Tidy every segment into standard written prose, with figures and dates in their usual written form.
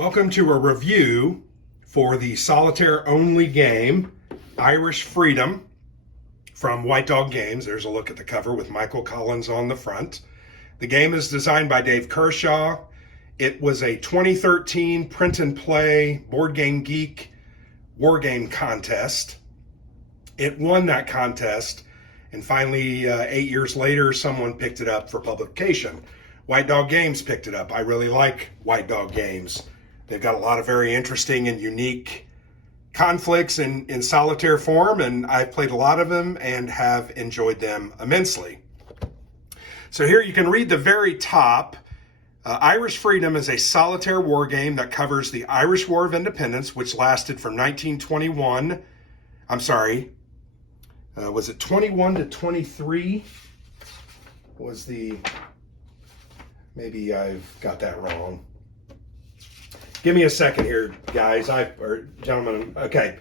Welcome to a review for the solitaire-only game, Irish Freedom, from White Dog Games. There's a look at the cover with Michael Collins on the front. The game is designed by Dave Kershaw. It was a 2013 print and play Board Game Geek War Game contest. It won that contest, and finally, 8 years later, someone picked it up for publication. White Dog Games picked it up. I really like White Dog Games. They've got a lot of very interesting and unique conflicts in solitaire form, and I've played a lot of them and have enjoyed them immensely. So here you can read the very top. Irish Freedom is a solitaire war game that covers the Irish War of Independence, which lasted from 1921. I'm sorry, was it 21 to 23? Maybe I've got that wrong. Give me a second here, guys, or gentlemen. Okay.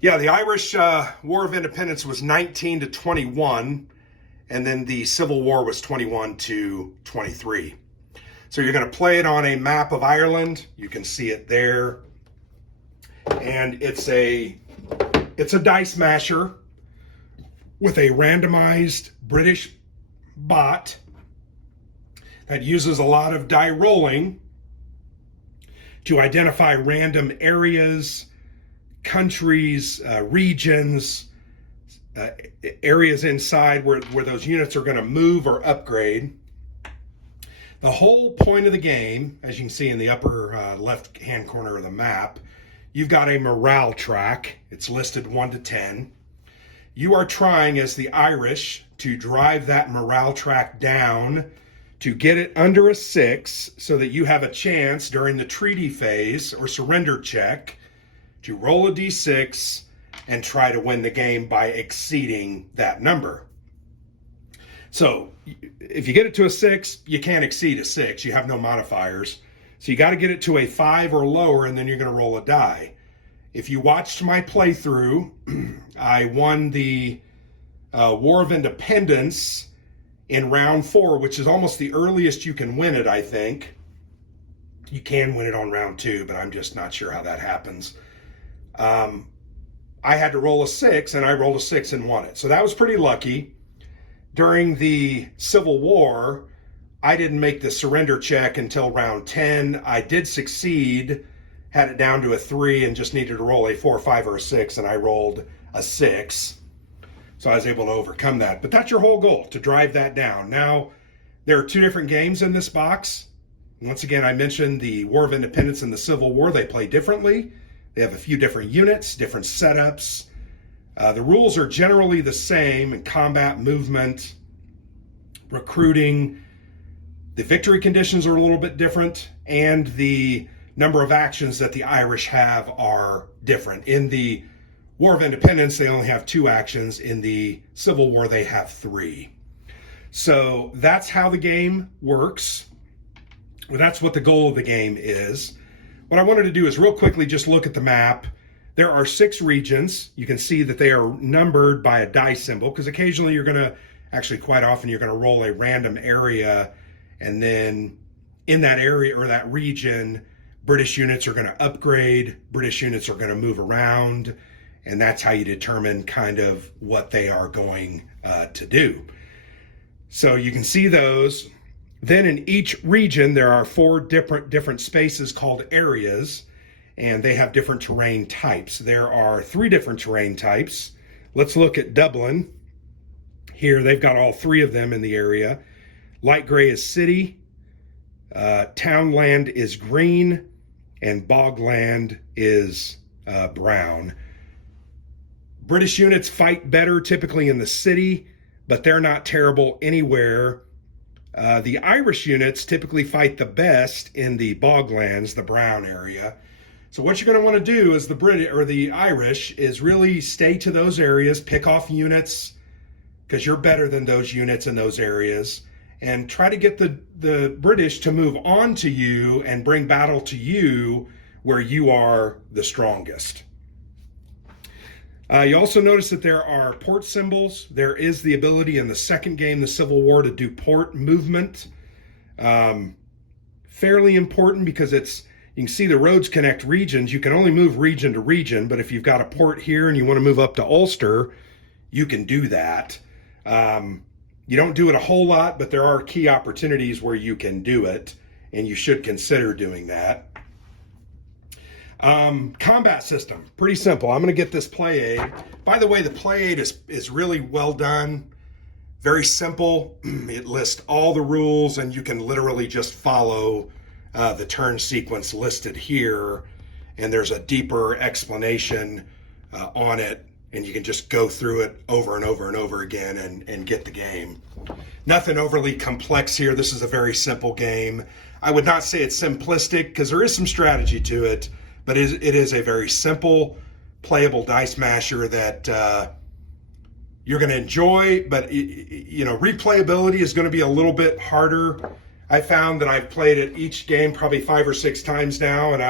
Yeah, the Irish War of Independence was 19 to 21, and then the Civil War was 21 to 23. So you're going to play it on a map of Ireland. You can see it there. And it's a dice masher with a randomized British bot that uses a lot of die rolling to identify random areas, countries, regions, areas inside where those units are going to move or upgrade. The whole point of the game, as you can see in the upper left-hand corner of the map, you've got a morale track. It's listed 1 to 10. You are trying, as the Irish, to drive that morale track down to get it under a 6 so that you have a chance during the treaty phase or surrender check to roll a d6 and try to win the game by exceeding that number. So if you get it to a 6, you can't exceed a 6. You have no modifiers. So you got to get it to a 5 or lower, and then you're going to roll a die. If you watched my playthrough, I won the War of Independence in round 4, which is almost the earliest you can win it, I think. You can win it on round 2, but I'm just not sure how that happens. I had to roll a 6, and I rolled a 6 and won it. So that was pretty lucky. During the Civil War, I didn't make the surrender check until round 10. I did succeed, had it down to a 3, and just needed to roll a 4, 5, or a 6, and I rolled a 6. So I was able to overcome that. But that's your whole goal, to drive that down. Now, there are 2 different games in this box. Once again, I mentioned the War of Independence and the Civil War. They play differently. They have a few different units, different setups. The rules are generally the same in combat, movement, recruiting. The victory conditions are a little bit different, and the number of actions that the Irish have are different. In the War of Independence, they only have 2 actions. In the Civil War, they have 3. So that's how the game works. Well, that's what the goal of the game is. What I wanted to do is real quickly just look at the map. There are 6 regions. You can see that they are numbered by a dice symbol, because occasionally you're going to, actually quite often, you're going to roll a random area, and then in that area or that region, British units are going to upgrade, British units are going to move around, and that's how you determine kind of what they are going to do. So you can see those. Then in each region, there are 4 different spaces called areas, and they have different terrain types. There are 3 different terrain types. Let's look at Dublin. Here, they've got all 3 of them in the area. Light gray is city, townland is green, and bogland is brown. British units fight better typically in the city, but they're not terrible anywhere. The Irish units typically fight the best in the boglands, the brown area. So what you're going to want to do as the Irish is really stay to those areas, pick off units, because you're better than those units in those areas, and try to get the British to move on to you and bring battle to you where you are the strongest. You also notice that there are port symbols. There is the ability in the second game, the Civil War, to do port movement. Fairly important because you can see the roads connect regions. You can only move region to region, but if you've got a port here and you want to move up to Ulster, you can do that. You don't do it a whole lot, but there are key opportunities where you can do it, and you should consider doing that. Combat system, pretty simple. I'm going to get this play aid. By the way, the play aid is really well done. Very simple. It lists all the rules, and you can literally just follow the turn sequence listed here. And there's a deeper explanation on it, and you can just go through it over and over and over again and get the game. Nothing overly complex here. This is a very simple game. I would not say it's simplistic because there is some strategy to it, but it is a very simple, playable dice masher that you're going to enjoy. But replayability is going to be a little bit harder. I found that I've played it each game probably 5 or 6 times now, and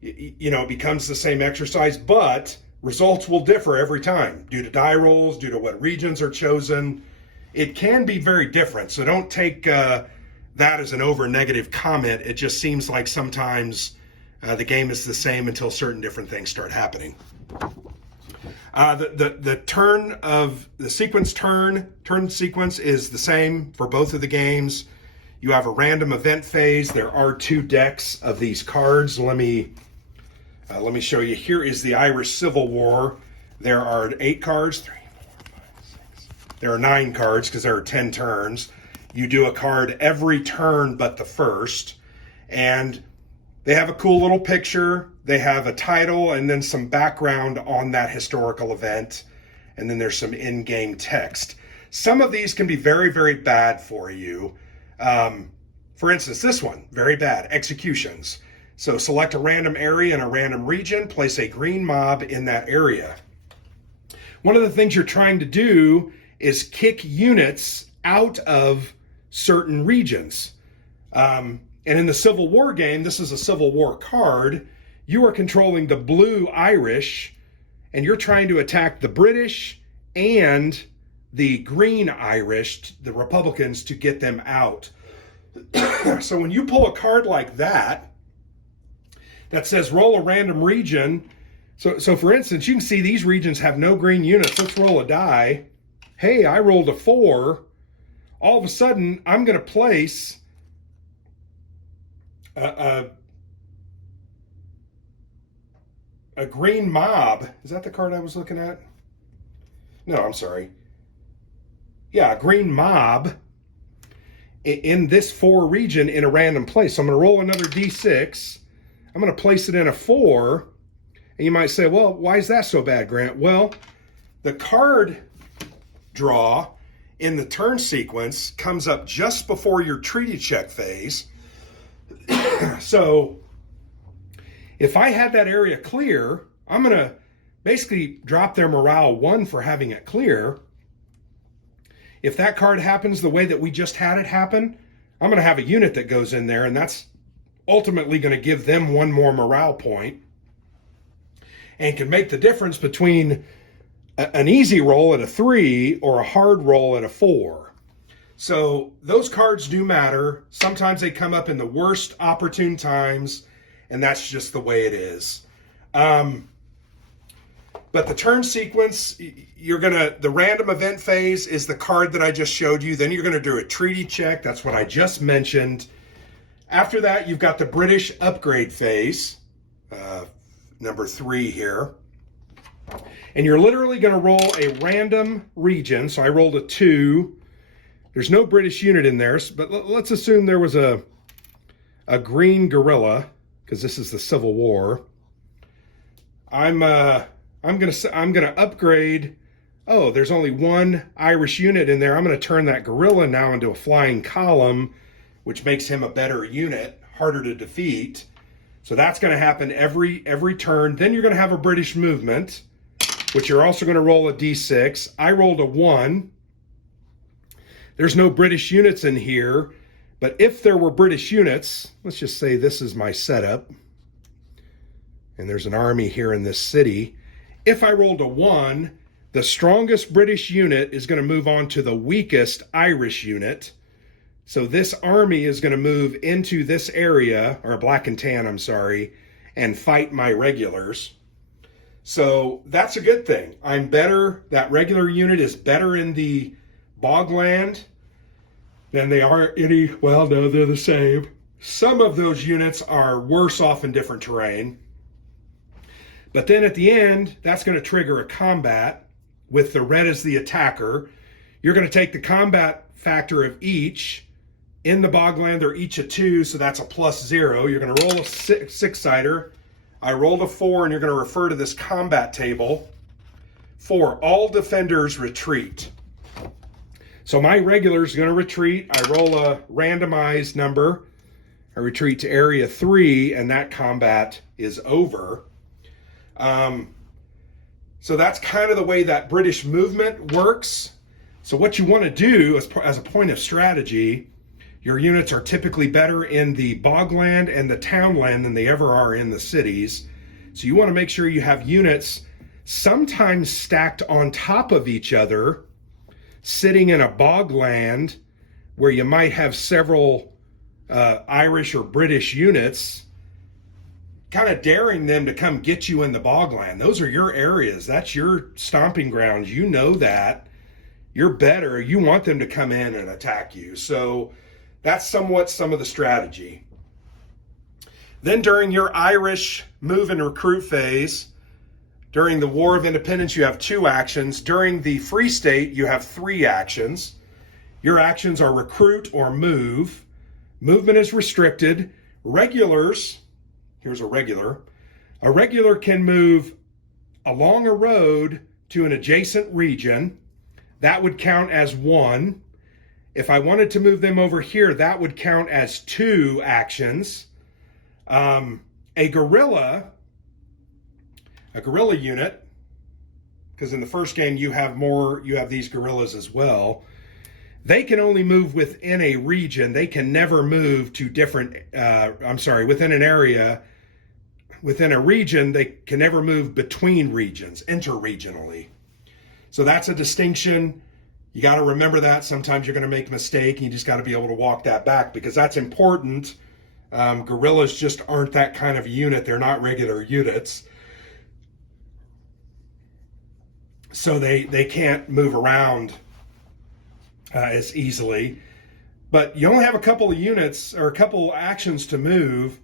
it becomes the same exercise, but results will differ every time due to die rolls, due to what regions are chosen. It can be very different, so don't take that as an over negative comment. It just seems like sometimes the game is the same until certain different things start happening. The turn sequence is the same for both of the games. You have a random event phase. There are 2 decks of these cards. Let me show you. Here is the Irish Civil War. There are 8 cards. 3, 4, 5, 6. There are 9 cards because there are 10 turns. You do a card every turn but the first, and they have a cool little picture. They have a title and then some background on that historical event. And then there's some in-game text. Some of these can be very, very bad for you. For instance, this one, very bad, executions. So select a random area in a random region, place a green mob in that area. One of the things you're trying to do is kick units out of certain regions. And in the Civil War game, this is a Civil War card. You are controlling the blue Irish, and you're trying to attack the British and the green Irish, the Republicans, to get them out. So when you pull a card like that says roll a random region, so for instance, you can see these regions have no green units. Let's roll a die. Hey, I rolled a 4. All of a sudden, I'm going to place a green mob. Is that the card I was looking at? No, I'm sorry. Yeah, a green mob in this 4 region in a random place. So I'm going to roll another D6. I'm going to place it in a 4. And you might say, well, why is that so bad, Grant? Well, the card draw in the turn sequence comes up just before your treaty check phase. So if I had that area clear, I'm going to basically drop their morale 1 for having it clear. If that card happens the way that we just had it happen, I'm going to have a unit that goes in there, and that's ultimately going to give them 1 more morale point and can make the difference between an easy roll at a 3 or a hard roll at a 4. So those cards do matter. Sometimes they come up in the worst opportune times, and that's just the way it is. But the turn sequence, the random event phase is the card that I just showed you. Then you're going to do a treaty check. That's what I just mentioned. After that, you've got the British upgrade phase, number 3 here. And you're literally going to roll a random region. So I rolled a 2. There's no British unit in there, but let's assume there was a green guerrilla, because this is the Civil War. I'm gonna upgrade. Oh, there's only 1 Irish unit in there. I'm gonna turn that guerrilla now into a flying column, which makes him a better unit, harder to defeat. So that's gonna happen every turn. Then you're gonna have a British movement, which you're also gonna roll a D6. I rolled a 1. There's no British units in here, but if there were British units, let's just say this is my setup, and there's an army here in this city. If I rolled a 1, the strongest British unit is going to move on to the weakest Irish unit. So this army is going to move into this area, or black and tan, I'm sorry, and fight my regulars. So that's a good thing. I'm better, that regular unit is better in the bogland than they are any, well, no, they're the same. Some of those units are worse off in different terrain. But then at the end, that's going to trigger a combat with the red as the attacker. You're going to take the combat factor of each. In the bogland, they're each a 2, so that's a +0. You're going to roll a six-sider. I rolled a 4, and you're going to refer to this combat table. 4, all defenders retreat. So my regular is going to retreat. I roll a randomized number. I retreat to area 3, and that combat is over. So that's kind of the way that British movement works. So what you want to do as a point of strategy, your units are typically better in the bogland and the townland than they ever are in the cities. So you want to make sure you have units sometimes stacked on top of each other, sitting in a bogland where you might have several Irish or British units, kind of daring them to come get you in the bogland. Those are your areas. That's your stomping grounds. You know that. You're better. You want them to come in and attack you. So that's somewhat some of the strategy. Then during your Irish move and recruit phase, during the War of Independence, you have 2 actions. During the Free State, you have 3 actions. Your actions are recruit or move. Movement is restricted. Regulars, here's a regular. A regular can move along a road to an adjacent region. That would count as 1. If I wanted to move them over here, that would count as 2 actions. A guerrilla unit, because in the first game you have these guerrillas as well. They can only move within a region. They can never move to different, within an area. Within a region, they can never move between regions, interregionally. So that's a distinction. You got to remember that. Sometimes you're going to make a mistake, and you just got to be able to walk that back, because that's important. Guerrillas just aren't that kind of unit. They're not regular units. So they can't move around as easily. But you only have a couple of units or a couple actions to move.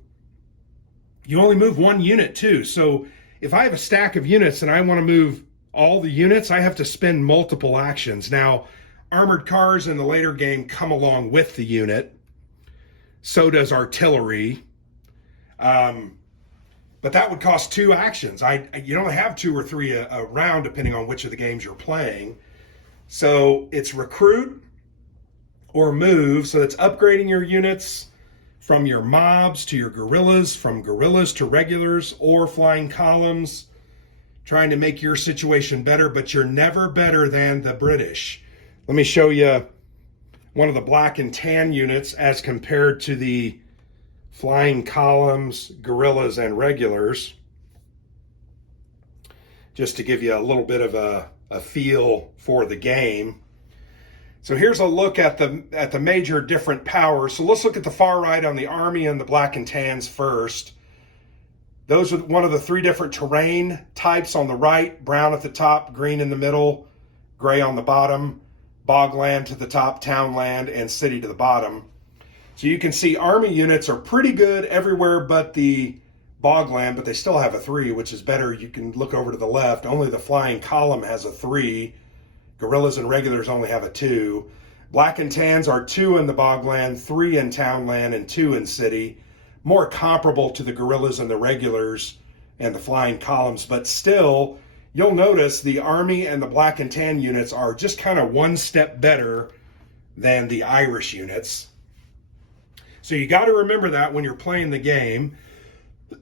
You only move 1 unit too. So if I have a stack of units and I want to move all the units, I have to spend multiple actions. Now, armored cars in the later game come along with the unit. So does artillery. But that would cost 2 actions. You only have 2 or 3 a round, depending on which of the games you're playing. So it's recruit or move. So it's upgrading your units from your mobs to your guerrillas, from guerrillas to regulars, or flying columns, trying to make your situation better, but you're never better than the British. Let me show you one of the black and tan units as compared to the flying columns, guerrillas, and regulars, just to give you a little bit of a feel for the game. So here's a look at the major different powers. So let's look at the far right on the army and the black and tans first. Those are one of the 3 different terrain types on the right: brown at the top, green in the middle, gray on the bottom, bogland to the top, townland, and city to the bottom. So you can see army units are pretty good everywhere but the bogland, but they still have a 3, which is better. You can look over to the left. Only the flying column has a 3. Guerrillas and regulars only have a 2. Black and tans are 2 in the bogland, 3 in townland, and 2 in city. More comparable to the guerrillas and the regulars and the flying columns, but still, you'll notice the army and the black and tan units are just kind of 1 step better than the Irish units. So you got to remember that when you're playing the game.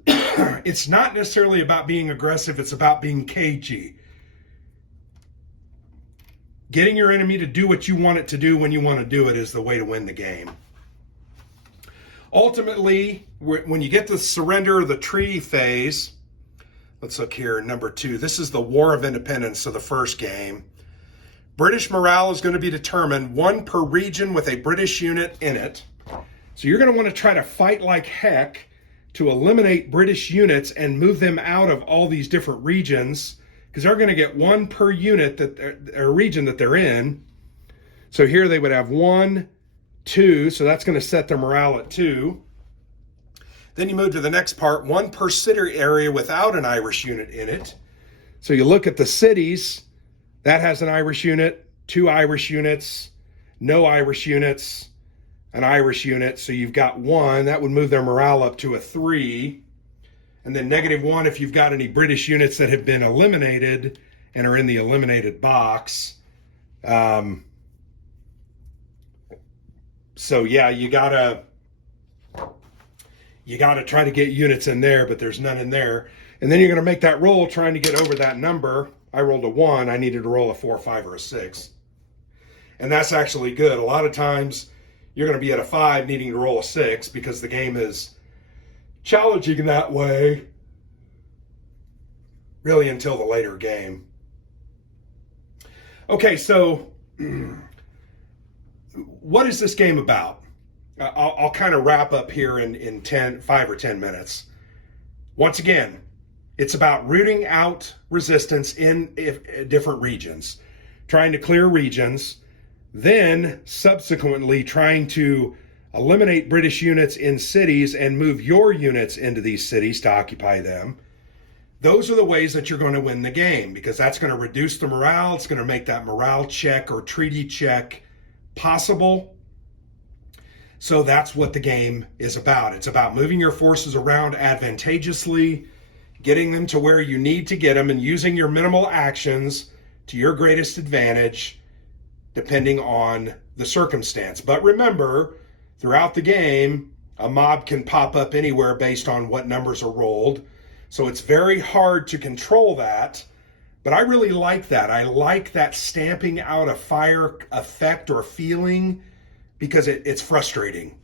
It's not necessarily about being aggressive, it's about being cagey. Getting your enemy to do what you want it to do when you want to do it is the way to win the game. Ultimately, when you get to the surrender of the treaty phase, let's look here, number 2. This is the War of Independence, so the first game. British morale is going to be determined, 1 per region with a British unit in it. So you're going to want to try to fight like heck to eliminate British units and move them out of all these different regions, because they're going to get 1 per unit or region that they're in. So here they would have 1, 2, so that's going to set their morale at 2. Then you move to the next part, 1 per city area without an Irish unit in it. So you look at the cities, that has an Irish unit, 2 Irish units, no Irish units, an Irish unit. So you've got 1, that would move their morale up to a 3. And then -1 if you've got any British units that have been eliminated and are in the eliminated box. So yeah, you gotta try to get units in there, but there's none in there. And then you're gonna make that roll trying to get over that number. I rolled a 1, I needed to roll a 4, 5, or a 6. And that's actually good. A lot of times you're gonna be at a 5 needing to roll a 6 because the game is challenging that way, really until the later game. Okay, so what is this game about? I'll kind of wrap up here in 5 or 10 minutes. Once again, it's about rooting out resistance in different regions, trying to clear regions, then subsequently trying to eliminate British units in cities and move your units into these cities to occupy them. Those are the ways that you're going to win the game, because that's going to reduce the morale. It's going to make that morale check or treaty check possible. So that's what the game is about. It's about moving your forces around advantageously, getting them to where you need to get them, and using your minimal actions to your greatest advantage, depending on the circumstance. But remember, throughout the game, a mob can pop up anywhere based on what numbers are rolled. So it's very hard to control that. But I really like that. I like that stamping out a fire effect or feeling, because it's frustrating.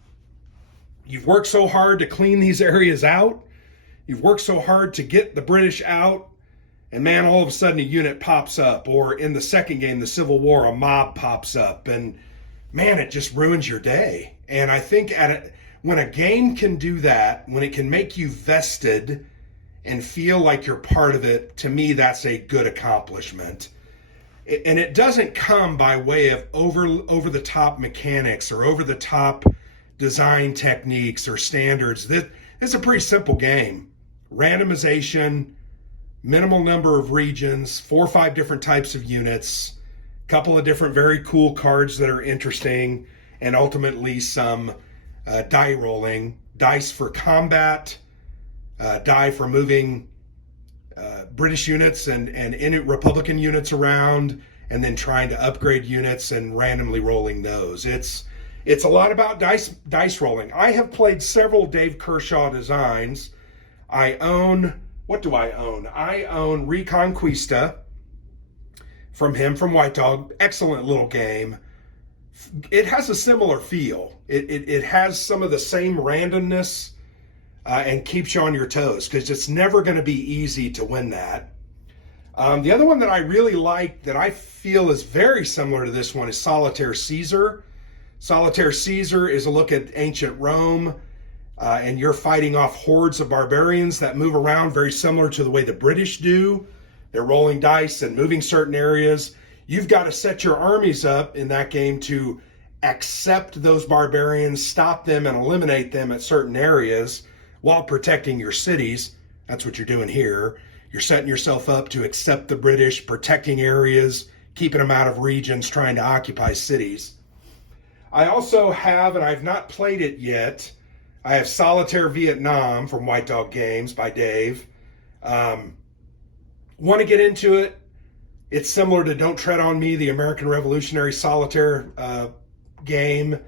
You've worked so hard to clean these areas out. You've worked so hard to get the British out. And man, all of a sudden a unit pops up. Or in the second game, the Civil War, a mob pops up. And man, it just ruins your day. And I think when a game can do that, when it can make you vested and feel like you're part of it, to me, that's a good accomplishment. And it doesn't come by way of over-the-top mechanics or over-the-top design techniques or standards. This is a pretty simple game. Randomization, minimal number of regions, 4 or 5 different types of units, a couple of different very cool cards that are interesting, and ultimately some die rolling. Dice for combat, die for moving British units and Republican units around, and then trying to upgrade units and randomly rolling those. It's a lot about dice rolling. I have played several Dave Kershaw designs. I own, what do I own? I own Reconquista from him, from White Dog. Excellent little game. It has a similar feel. It has some of the same randomness, and keeps you on your toes, because it's never going to be easy to win that. The other one that I really like, that I feel is very similar to this one, is Solitaire Caesar. Solitaire Caesar is a look at ancient Rome, and you're fighting off hordes of barbarians that move around very similar to the way the British do. They're rolling dice and moving certain areas. You've got to set your armies up in that game to accept those barbarians, stop them, and eliminate them at certain areas, while protecting your cities. That's what you're doing here. You're setting yourself up to accept the British, protecting areas, keeping them out of regions, trying to occupy cities. I also have, and I've not played it yet, I have Solitaire Vietnam from White Dog Games by Dave. Want to get into it. It's similar to Don't Tread on Me, the American Revolutionary Solitaire game.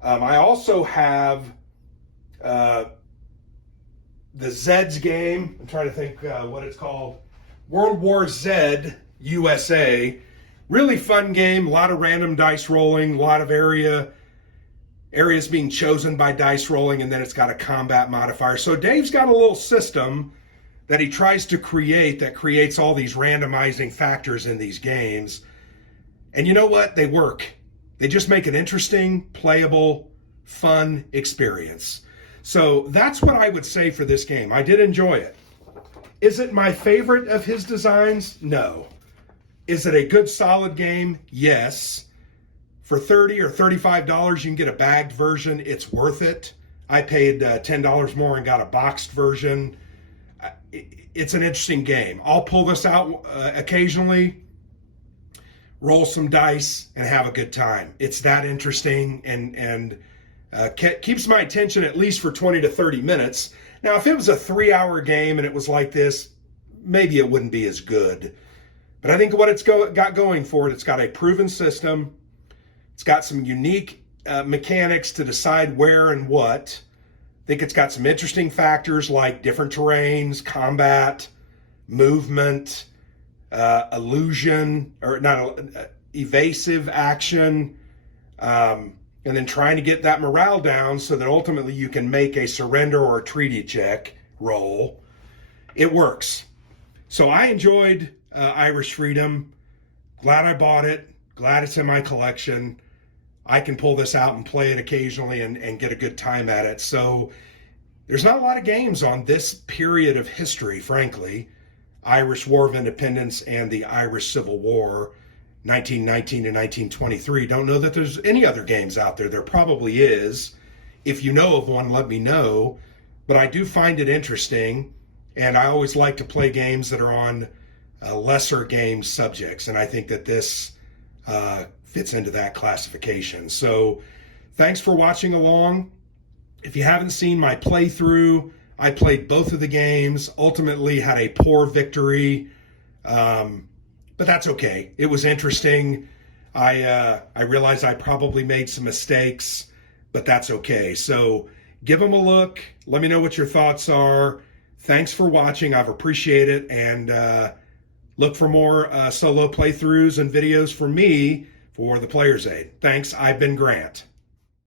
I also have the Zed's game. I'm trying to think what it's called. World War Z USA. Really fun game. A lot of random dice rolling. A lot of areas being chosen by dice rolling, and then it's got a combat modifier. So Dave's got a little system that he tries to create that creates all these randomizing factors in these games. And you know what? They work. They just make an interesting, playable, fun experience. So that's what I would say for this game. I did enjoy it. Is it my favorite of his designs? No. Is it a good, solid game? Yes. For $30 or $35, you can get a bagged version. It's worth it. I paid $10 more and got a boxed version. It's an interesting game. I'll pull this out occasionally, roll some dice, and have a good time. It's that interesting and keeps my attention at least for 20 to 30 minutes. Now, if it was a 3-hour game and it was like this, maybe it wouldn't be as good. But I think what it's got going for it, it's got a proven system. It's got some unique mechanics to decide where and what. I think it's got some interesting factors like different terrains, combat, movement, illusion, or not evasive action, and then trying to get that morale down so that ultimately you can make a surrender or a treaty check roll. It works. So I enjoyed Irish Freedom. Glad I bought it. Glad it's in my collection. I can pull this out and play it occasionally and get a good time at it. So there's not a lot of games on this period of history, frankly. Irish War of Independence and the Irish Civil War, 1919 to 1923. Don't know that there's any other games out there. There probably is. If you know of one, let me know. But I do find it interesting, and I always like to play games that are on lesser game subjects, and I think that this fits into that classification. So thanks for watching along. If you haven't seen my playthrough, I played both of the games, ultimately had a poor victory, but that's okay. It was interesting. I realized I probably made some mistakes, but that's okay. So give them a look. Let me know what your thoughts are. Thanks for watching. I've appreciated it, and look for more solo playthroughs and videos from me for the Player's Aid. Thanks. I've been Grant.